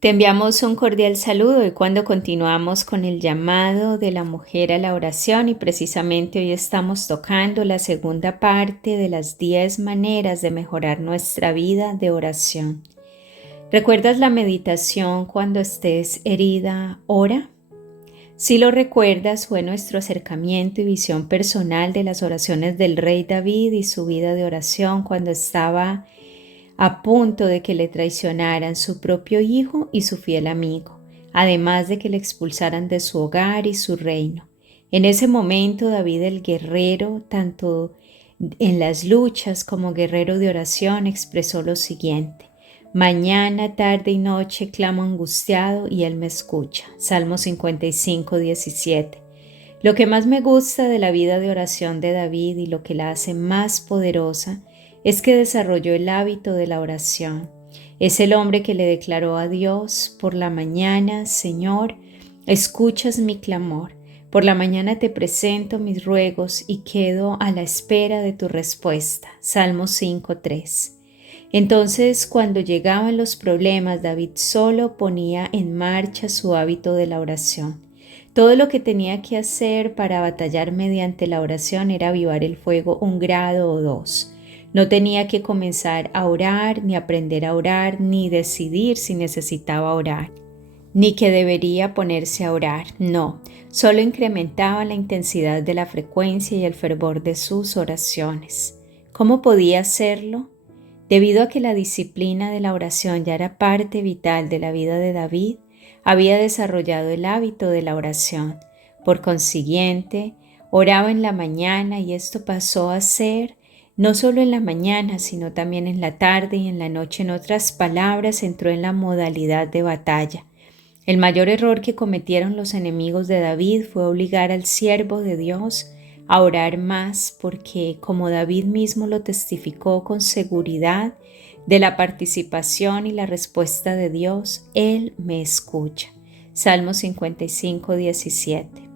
Te enviamos un cordial saludo y cuando continuamos con el llamado de la mujer a la oración y precisamente hoy estamos tocando la segunda parte de las 10 maneras de mejorar nuestra vida de oración. ¿Recuerdas la meditación cuando estés herida? Ora. Si lo recuerdas, fue nuestro acercamiento y visión personal de las oraciones del rey David y su vida de oración cuando estaba a punto de que le traicionaran su propio hijo y su fiel amigo, además de que le expulsaran de su hogar y su reino. En ese momento David el guerrero, tanto en las luchas como guerrero de oración, expresó lo siguiente: mañana, tarde y noche clamo angustiado y él me escucha. Salmo 55, 17. Lo que más me gusta de la vida de oración de David y lo que la hace más poderosa es que desarrolló el hábito de la oración. Es el hombre que le declaró a Dios por la mañana: Señor, escuchas mi clamor. Por la mañana te presento mis ruegos y quedo a la espera de tu respuesta. Salmo 5:3. Entonces, cuando llegaban los problemas, David solo ponía en marcha su hábito de la oración. Todo lo que tenía que hacer para batallar mediante la oración era avivar el fuego un grado o dos. No tenía que comenzar a orar, ni aprender a orar, ni decidir si necesitaba orar, ni que debería ponerse a orar. No, solo incrementaba la intensidad de la frecuencia y el fervor de sus oraciones. ¿Cómo podía hacerlo? Debido a que la disciplina de la oración ya era parte vital de la vida de David, había desarrollado el hábito de la oración. Por consiguiente, oraba en la mañana y esto pasó a ser no solo en la mañana, sino también en la tarde y en la noche. En otras palabras, entró en la modalidad de batalla. El mayor error que cometieron los enemigos de David fue obligar al siervo de Dios a orar más, porque, como David mismo lo testificó con seguridad de la participación y la respuesta de Dios, Él me escucha. Salmo 55, 17.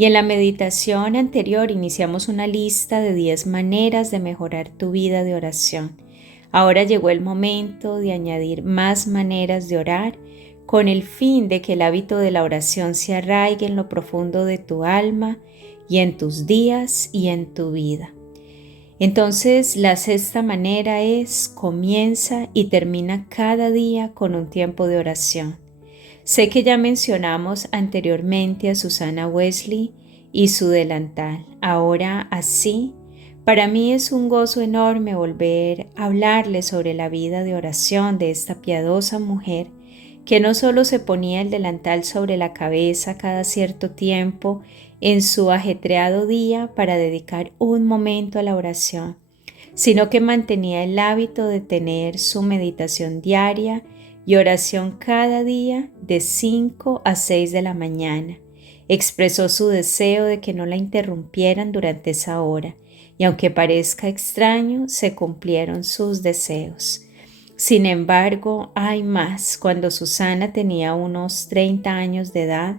Y en la meditación anterior iniciamos una lista de 10 maneras de mejorar tu vida de oración. Ahora llegó el momento de añadir más maneras de orar con el fin de que el hábito de la oración se arraigue en lo profundo de tu alma y en tus días y en tu vida. Entonces, la sexta manera es: comienza y termina cada día con un tiempo de oración. Sé que ya mencionamos anteriormente a Susanna Wesley y su delantal. Ahora así, para mí es un gozo enorme volver a hablarles sobre la vida de oración de esta piadosa mujer que no solo se ponía el delantal sobre la cabeza cada cierto tiempo en su ajetreado día para dedicar un momento a la oración, sino que mantenía el hábito de tener su meditación diaria y oración cada día de 5 a 6 de la mañana. Expresó su deseo de que no la interrumpieran durante esa hora, y aunque parezca extraño, se cumplieron sus deseos. Sin embargo, hay más. Cuando Susana tenía unos 30 años de edad,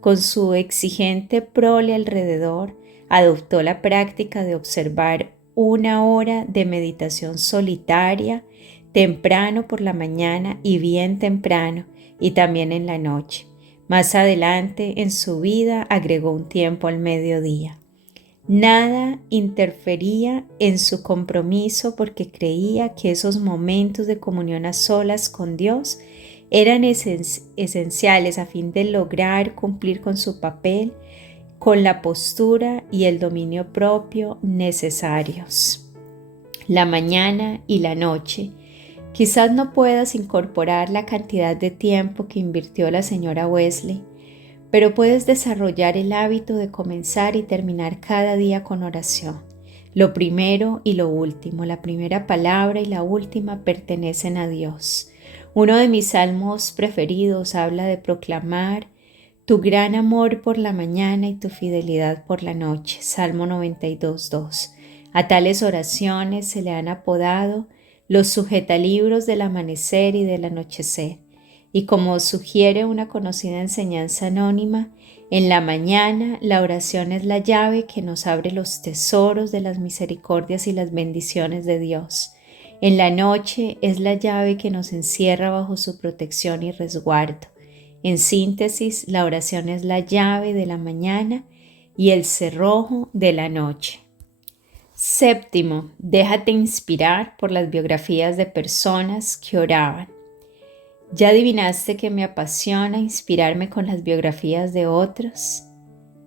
con su exigente prole alrededor, adoptó la práctica de observar una hora de meditación solitaria, temprano por la mañana y bien temprano, y también en la noche. Más adelante en su vida agregó un tiempo al mediodía. Nada interfería en su compromiso porque creía que esos momentos de comunión a solas con Dios eran esenciales a fin de lograr cumplir con su papel, con la postura y el dominio propio necesarios. La mañana y la noche. Quizás no puedas incorporar la cantidad de tiempo que invirtió la señora Wesley, pero puedes desarrollar el hábito de comenzar y terminar cada día con oración. Lo primero y lo último, la primera palabra y la última pertenecen a Dios. Uno de mis salmos preferidos habla de proclamar tu gran amor por la mañana y tu fidelidad por la noche. Salmo 92:2. A tales oraciones se le han apodado los sujetalibros del amanecer y del anochecer. Y como sugiere una conocida enseñanza anónima, en la mañana la oración es la llave que nos abre los tesoros de las misericordias y las bendiciones de Dios. En la noche es la llave que nos encierra bajo su protección y resguardo. En síntesis, la oración es la llave de la mañana y el cerrojo de la noche. Séptimo, déjate inspirar por las biografías de personas que oraban. ¿Ya adivinaste que me apasiona inspirarme con las biografías de otros?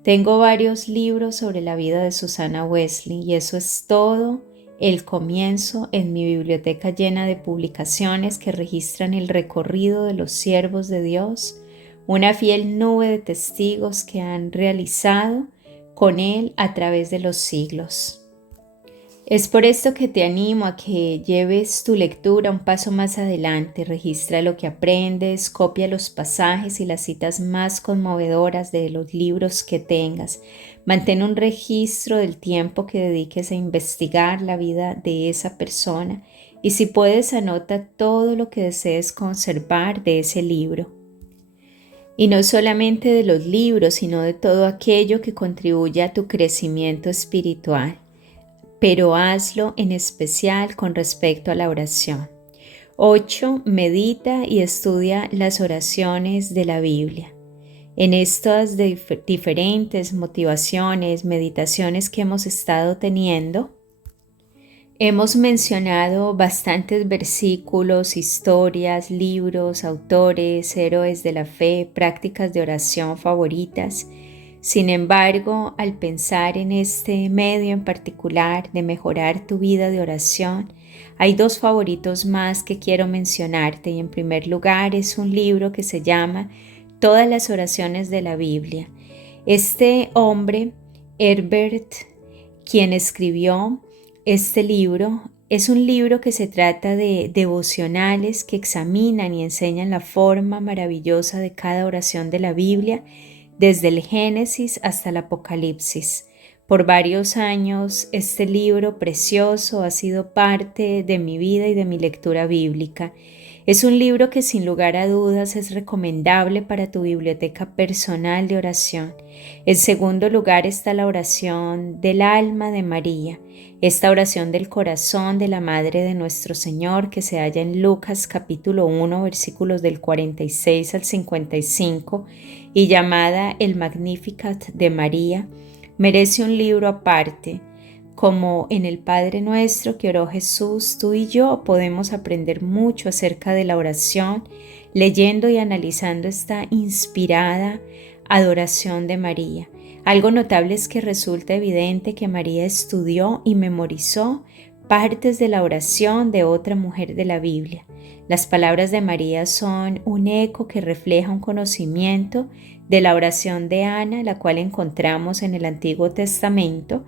Tengo varios libros sobre la vida de Susanna Wesley y eso es todo el comienzo en mi biblioteca llena de publicaciones que registran el recorrido de los siervos de Dios, una fiel nube de testigos que han realizado con Él a través de los siglos. Es por esto que te animo a que lleves tu lectura un paso más adelante, registra lo que aprendes, copia los pasajes y las citas más conmovedoras de los libros que tengas. Mantén un registro del tiempo que dediques a investigar la vida de esa persona y si puedes anota todo lo que desees conservar de ese libro. Y no solamente de los libros, sino de todo aquello que contribuye a tu crecimiento espiritual, pero hazlo en especial con respecto a la oración. 8. Medita y estudia las oraciones de la Biblia. En estas diferentes motivaciones, meditaciones que hemos estado teniendo, hemos mencionado bastantes versículos, historias, libros, autores, héroes de la fe, prácticas de oración favoritas. Sin embargo, al pensar en este medio en particular de mejorar tu vida de oración, hay dos favoritos más que quiero mencionarte y en primer lugar es un libro que se llama Todas las oraciones de la Biblia. Este hombre, Herbert, quien escribió este libro, es un libro que se trata de devocionales que examinan y enseñan la forma maravillosa de cada oración de la Biblia desde el Génesis hasta el Apocalipsis. Por varios años, este libro precioso ha sido parte de mi vida y de mi lectura bíblica. Es un libro que sin lugar a dudas es recomendable para tu biblioteca personal de oración. En segundo lugar está la oración del alma de María, esta oración del corazón de la Madre de nuestro Señor que se halla en Lucas capítulo 1 versículos del 46 al 55 y llamada el Magnificat de María, merece un libro aparte. Como en el Padre Nuestro que oró Jesús, tú y yo podemos aprender mucho acerca de la oración, leyendo y analizando esta inspirada adoración de María. Algo notable es que resulta evidente que María estudió y memorizó partes de la oración de otra mujer de la Biblia. Las palabras de María son un eco que refleja un conocimiento de la oración de Ana, la cual encontramos en el Antiguo Testamento,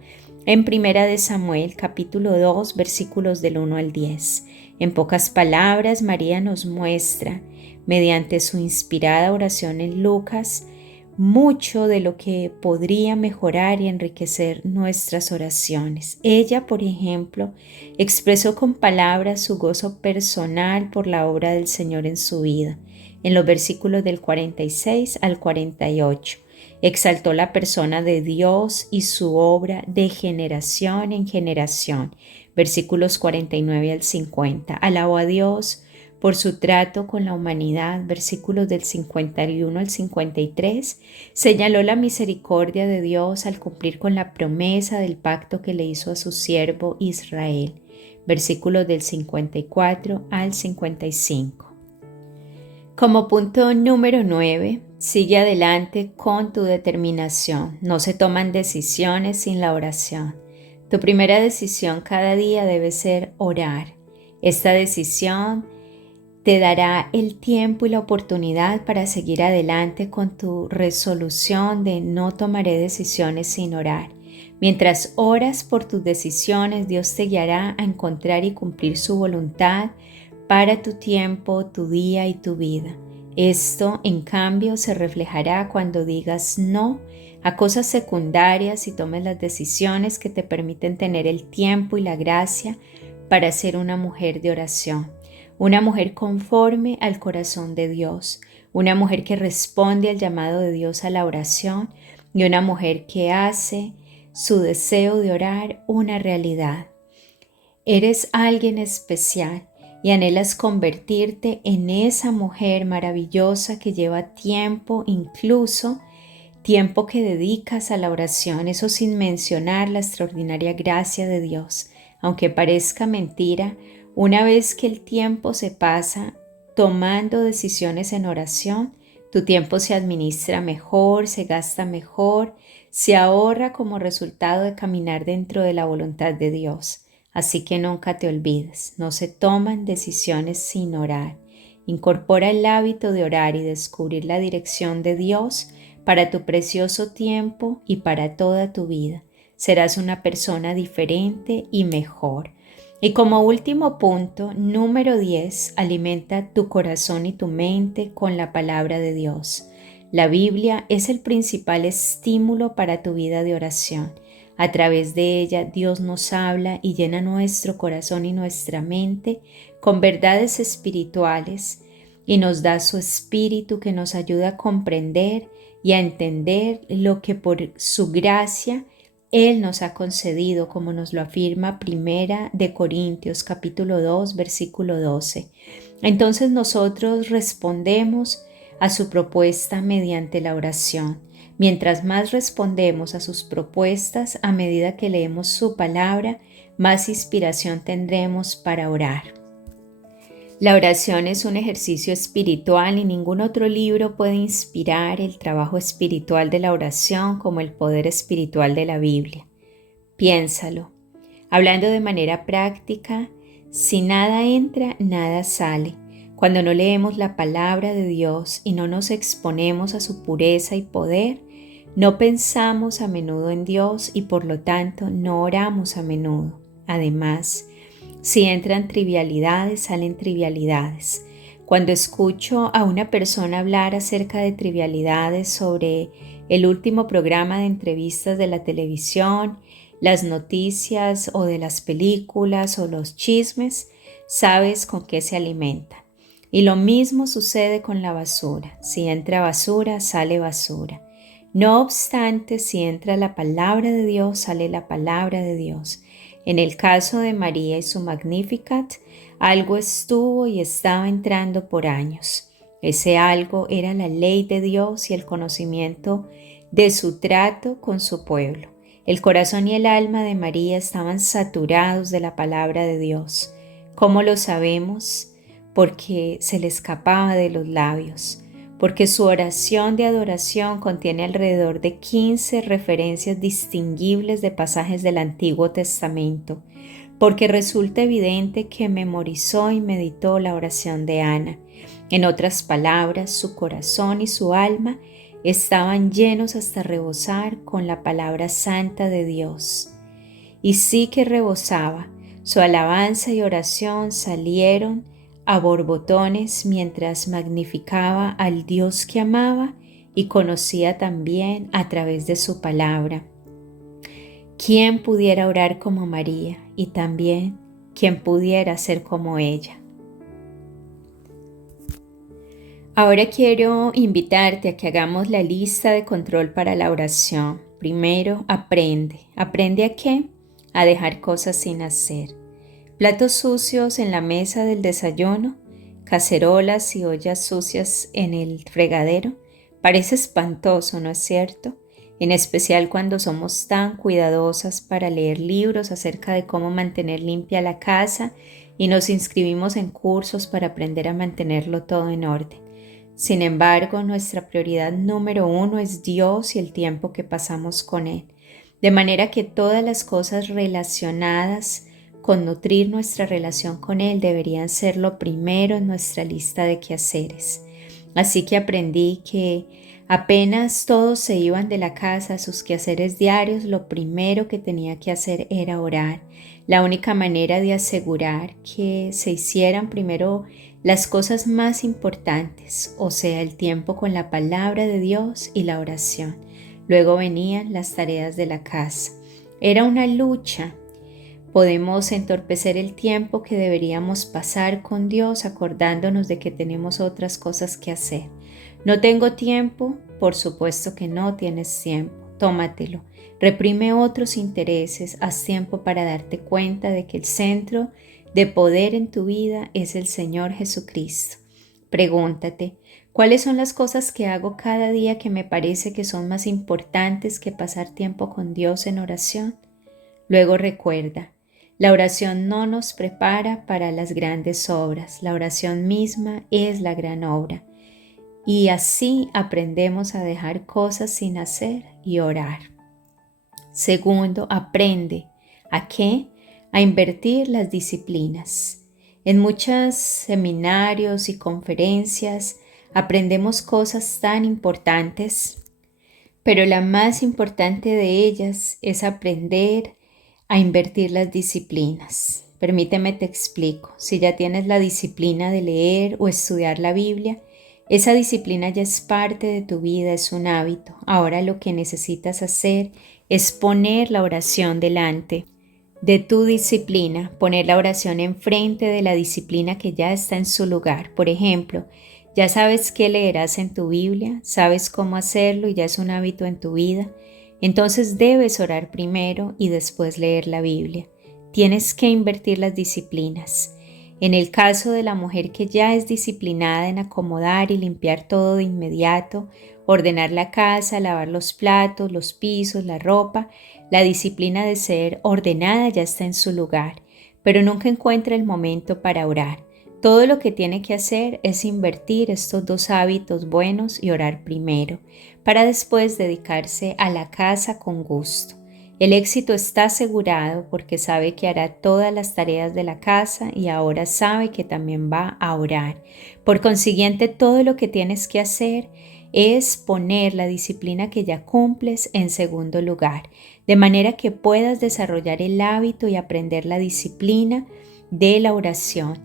en Primera de Samuel, capítulo 2, versículos del 1 al 10. En pocas palabras, María nos muestra, mediante su inspirada oración en Lucas, mucho de lo que podría mejorar y enriquecer nuestras oraciones. Ella, por ejemplo, expresó con palabras su gozo personal por la obra del Señor en su vida, en los versículos del 46 al 48. Exaltó la persona de Dios y su obra de generación en generación. Versículos 49 al 50. Alabó a Dios por su trato con la humanidad. Versículos del 51 al 53. Señaló la misericordia de Dios al cumplir con la promesa del pacto que le hizo a su siervo Israel. Versículos del 54 al 55. Como punto número 9, sigue adelante con tu determinación. No se toman decisiones sin la oración. Tu primera decisión cada día debe ser orar. Esta decisión te dará el tiempo y la oportunidad para seguir adelante con tu resolución de no tomaré decisiones sin orar. Mientras oras por tus decisiones, Dios te guiará a encontrar y cumplir su voluntad para tu tiempo, tu día y tu vida. Esto, en cambio, se reflejará cuando digas no a cosas secundarias y tomes las decisiones que te permiten tener el tiempo y la gracia para ser una mujer de oración, una mujer conforme al corazón de Dios, una mujer que responde al llamado de Dios a la oración y una mujer que hace su deseo de orar una realidad. Eres alguien especial y anhelas convertirte en esa mujer maravillosa que lleva tiempo, incluso tiempo que dedicas a la oración, eso sin mencionar la extraordinaria gracia de Dios. Aunque parezca mentira, una vez que el tiempo se pasa tomando decisiones en oración, tu tiempo se administra mejor, se gasta mejor, se ahorra como resultado de caminar dentro de la voluntad de Dios. Así que nunca te olvides, no se toman decisiones sin orar. Incorpora el hábito de orar y descubrir la dirección de Dios para tu precioso tiempo y para toda tu vida. Serás una persona diferente y mejor. Y como último punto, número 10, alimenta tu corazón y tu mente con la palabra de Dios. La Biblia es el principal estímulo para tu vida de oración. A través de ella Dios nos habla y llena nuestro corazón y nuestra mente con verdades espirituales y nos da su espíritu que nos ayuda a comprender y a entender lo que por su gracia Él nos ha concedido, como nos lo afirma Primera de Corintios capítulo 2 versículo 12. Entonces nosotros respondemos a su propuesta mediante la oración. Mientras más respondemos a sus propuestas, a medida que leemos su palabra, más inspiración tendremos para orar. La oración es un ejercicio espiritual y ningún otro libro puede inspirar el trabajo espiritual de la oración como el poder espiritual de la Biblia. Piénsalo. Hablando de manera práctica, si nada entra, nada sale. Cuando no leemos la palabra de Dios y no nos exponemos a su pureza y poder, no pensamos a menudo en Dios y por lo tanto no oramos a menudo. Además, si entran trivialidades, salen trivialidades. Cuando escucho a una persona hablar acerca de trivialidades sobre el último programa de entrevistas de la televisión, las noticias o de las películas o los chismes, sabes con qué se alimentan. Y lo mismo sucede con la basura. Si entra basura, sale basura. No obstante, si entra la palabra de Dios, sale la palabra de Dios. En el caso de María y su Magnificat, algo estuvo y estaba entrando por años. Ese algo era la ley de Dios y el conocimiento de su trato con su pueblo. El corazón y el alma de María estaban saturados de la palabra de Dios. ¿Cómo lo sabemos? Porque se le escapaba de los labios. Porque su oración de adoración contiene alrededor de 15 referencias distinguibles de pasajes del Antiguo Testamento, porque resulta evidente que memorizó y meditó la oración de Ana. En otras palabras, su corazón y su alma estaban llenos hasta rebosar con la palabra santa de Dios. Y sí que rebosaba, su alabanza y oración salieron a borbotones mientras magnificaba al Dios que amaba y conocía también a través de su palabra. ¿Quién pudiera orar como María y también quién pudiera ser como ella? Ahora quiero invitarte a que hagamos la lista de control para la oración. Primero, aprende. ¿Aprende a qué? A dejar cosas sin hacer. Platos sucios en la mesa del desayuno, cacerolas y ollas sucias en el fregadero. Parece espantoso, ¿no es cierto? En especial cuando somos tan cuidadosas para leer libros acerca de cómo mantener limpia la casa y nos inscribimos en cursos para aprender a mantenerlo todo en orden. Sin embargo, nuestra prioridad número 1 es Dios y el tiempo que pasamos con Él, de manera que todas las cosas relacionadas con nutrir nuestra relación con Él deberían ser lo primero en nuestra lista de quehaceres. Así que aprendí que apenas todos se iban de la casa a sus quehaceres diarios, lo primero que tenía que hacer era orar. La única manera de asegurar que se hicieran primero las cosas más importantes, o sea, el tiempo con la palabra de Dios y la oración. Luego venían las tareas de la casa. Era una lucha. Podemos entorpecer el tiempo que deberíamos pasar con Dios acordándonos de que tenemos otras cosas que hacer. No tengo tiempo, por supuesto que no tienes tiempo. tómatelo. Reprime otros intereses, haz tiempo para darte cuenta de que el centro de poder en tu vida es el Señor Jesucristo. Pregúntate, ¿cuáles son las cosas que hago cada día que me parece que son más importantes que pasar tiempo con Dios en oración? Luego recuerda, la oración no nos prepara para las grandes obras, la oración misma es la gran obra. Y así aprendemos a dejar cosas sin hacer y orar. Segundo, aprende. ¿A qué? A invertir las disciplinas. En muchos seminarios y conferencias aprendemos cosas tan importantes, pero la más importante de ellas es aprender a invertir las disciplinas. Permíteme te explico. Si ya tienes la disciplina de leer o estudiar la Biblia, esa disciplina ya es parte de tu vida, es un hábito. Ahora lo que necesitas hacer es poner la oración delante de tu disciplina, poner la oración enfrente de la disciplina que ya está en su lugar. Por ejemplo, ya sabes qué leerás en tu Biblia, sabes cómo hacerlo y ya es un hábito en tu vida. Entonces debes orar primero y después leer la Biblia. Tienes que invertir las disciplinas. En el caso de la mujer que ya es disciplinada en acomodar y limpiar todo de inmediato, ordenar la casa, lavar los platos, los pisos, la ropa, la disciplina de ser ordenada ya está en su lugar, pero nunca encuentra el momento para orar. Todo lo que tiene que hacer es invertir estos dos hábitos buenos y orar primero, para después dedicarse a la casa con gusto. El éxito está asegurado porque sabe que hará todas las tareas de la casa y ahora sabe que también va a orar. Por consiguiente, todo lo que tienes que hacer es poner la disciplina que ya cumples en segundo lugar, de manera que puedas desarrollar el hábito y aprender la disciplina de la oración.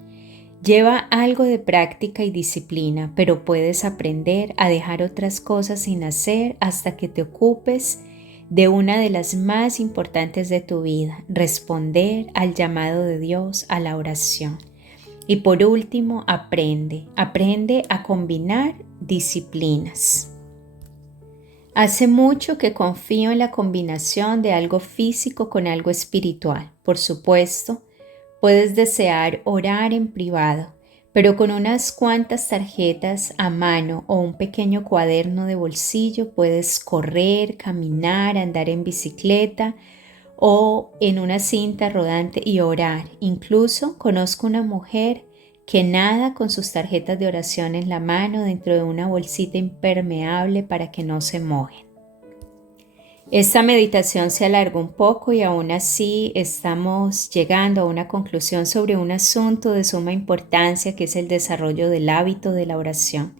Lleva algo de práctica y disciplina, pero puedes aprender a dejar otras cosas sin hacer hasta que te ocupes de una de las más importantes de tu vida, responder al llamado de Dios a la oración. Y por último, aprende a combinar disciplinas. Hace mucho que confío en la combinación de algo físico con algo espiritual. Por supuesto, puedes desear orar en privado, pero con unas cuantas tarjetas a mano o un pequeño cuaderno de bolsillo puedes correr, caminar, andar en bicicleta o en una cinta rodante y orar. Incluso conozco una mujer que nada con sus tarjetas de oración en la mano dentro de una bolsita impermeable para que no se mojen. Esta meditación se alargó un poco y aún así estamos llegando a una conclusión sobre un asunto de suma importancia que es el desarrollo del hábito de la oración.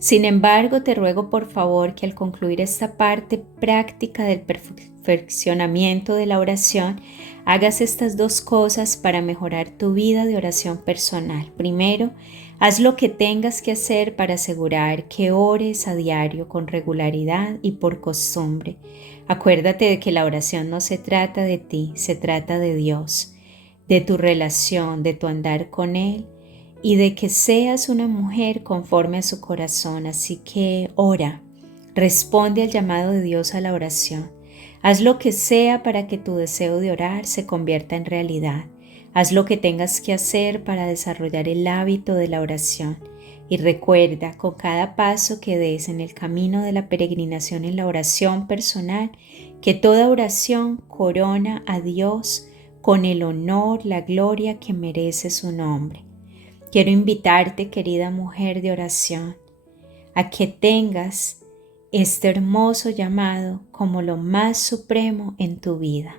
Sin embargo, te ruego por favor que al concluir esta parte práctica del perfeccionamiento de la oración, hagas estas dos cosas para mejorar tu vida de oración personal. Primero, haz lo que tengas que hacer para asegurar que ores a diario con regularidad y por costumbre. Acuérdate de que la oración no se trata de ti, se trata de Dios, de tu relación, de tu andar con Él y de que seas una mujer conforme a su corazón. Así que ora, responde al llamado de Dios a la oración. Haz lo que sea para que tu deseo de orar se convierta en realidad. Haz lo que tengas que hacer para desarrollar el hábito de la oración. Y recuerda, con cada paso que des en el camino de la peregrinación en la oración personal, que toda oración corona a Dios con el honor, la gloria que merece su nombre. Quiero invitarte, querida mujer de oración, a que tengas este hermoso llamado como lo más supremo en tu vida.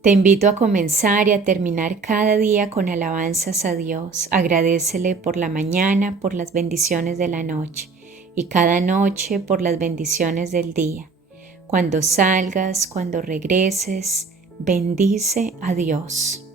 Te invito a comenzar y a terminar cada día con alabanzas a Dios. Agradécele por la mañana, por las bendiciones de la noche y cada noche por las bendiciones del día. Cuando salgas, cuando regreses, bendice a Dios.